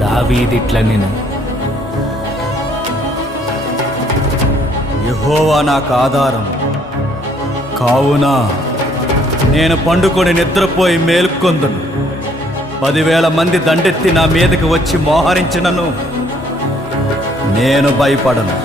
దావీదిట్ల నేను యెహోవా నాకు ఆధారం కావున నేను పండుకొని నిద్రపోయి మేలుకొందును. 10,000 మంది దండెత్తి నా మీదకి వచ్చి మోహరించినను నేను భయపడను.